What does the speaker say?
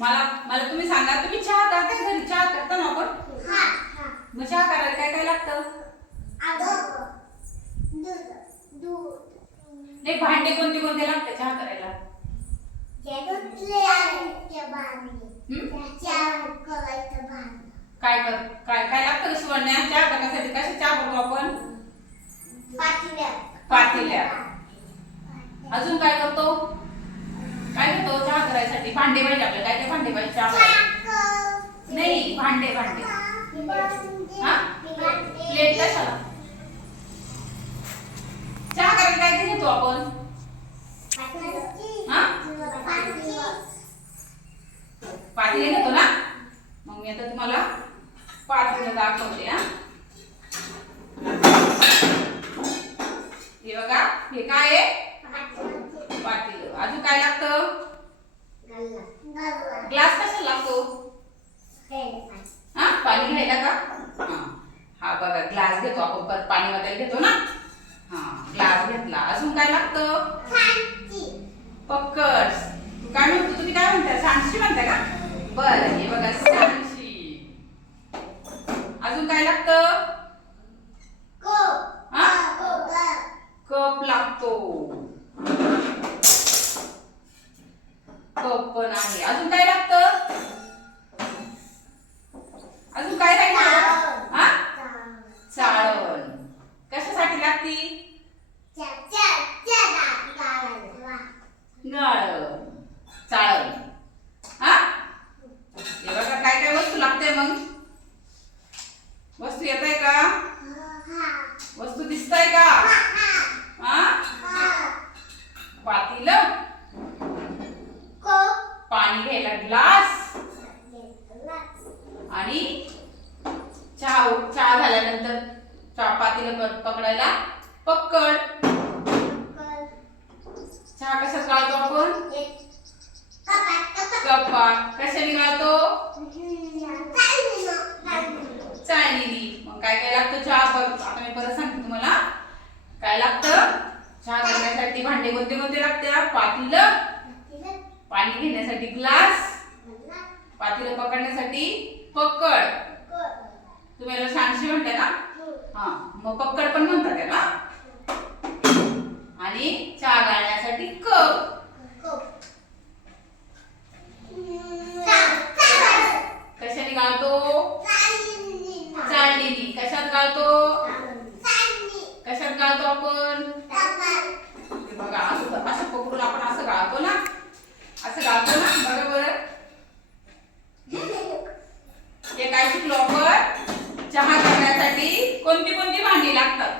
मला मला तुम्ही सांगा, तुम्ही चहा करता घरी? चहा करता ना आपण? मग चहा करायला काय काय लागतं? नाही, भांडे कोणते कोणते लागतात चहा करायला? काय काय काय लागतं शिवण्या चहा करण्यासाठी? कशा चहा करतो आपण? पातेल्या. अजून काय करतो? काय करतो चहा करायसाठी? भांडे पाहिजे आपल्याला. काय काय भांडे पाहिजे चहा करायला? नाही, भांडे भांडे. हा, प्लेट कशाला? चहा करायला काय काय घेतो आपण? हा, पातेले घेतो ना. मग मी आता तुम्हाला पातेले दाखवते. हा, हे बघा, हे काय आहे? पातेलं. अजून काय लागतं? ग्लास कशाला लागतो? हा, पाणी घ्यायला का? हा बघा, ग्लास घेतो आपण, परत पाणी वाटायला घेतो ना. हा, ग्लास घेतला. अजून काय लागतं? पक्कड. काय म्हणतो तुम्ही? काय म्हणताय? सांडशी म्हणताय का? बरं, हे बघा सांडशी. अजून काय लागतं? कप लागतो. कप पण आहे. अजून काय लागतं? अजून काय राहिलं? हा, चाळण. कशासाठी लागती? गाळण. चाळण. हा, हे बघा काय काय वस्तू लागते. मग वस्तू येत आहे का? वस्तू दिसताय का? हा, पातेलं, पाणी घ्यायला ग्लास, आणि चहा झाल्यानंतर चहा पातेलं पकडायला पक्कड. चहा कशात गाळतो आपण? कपात. कशाने गाळतो? चाळणीने. मग काय काय लागतं चहा? आता मी परत सांगते तुम्हाला काय लागतं. चहा करण्यासाठी भांडे कोणते कोणते लागते? पातेलं, पाणी घेण्यासाठी ग्लास, पातेलं पकडण्यासाठी पक्कड. तुम्ही याला सांडशी म्हणता का? हा, मग पक्कड पण म्हणतात त्याला. आणि चहा गाळण्यासाठी कप. कशाने गाळतो? चाळणीने. कशात गाळतो? कशात गाळतो आपण? बघा, असं पकडून आपण असं गाळतो ना. असं गाळतो ना. बघा बरं, हे काय शिकलो आपण? चहा करण्यासाठी कोणती कोणती भांडी लागतात?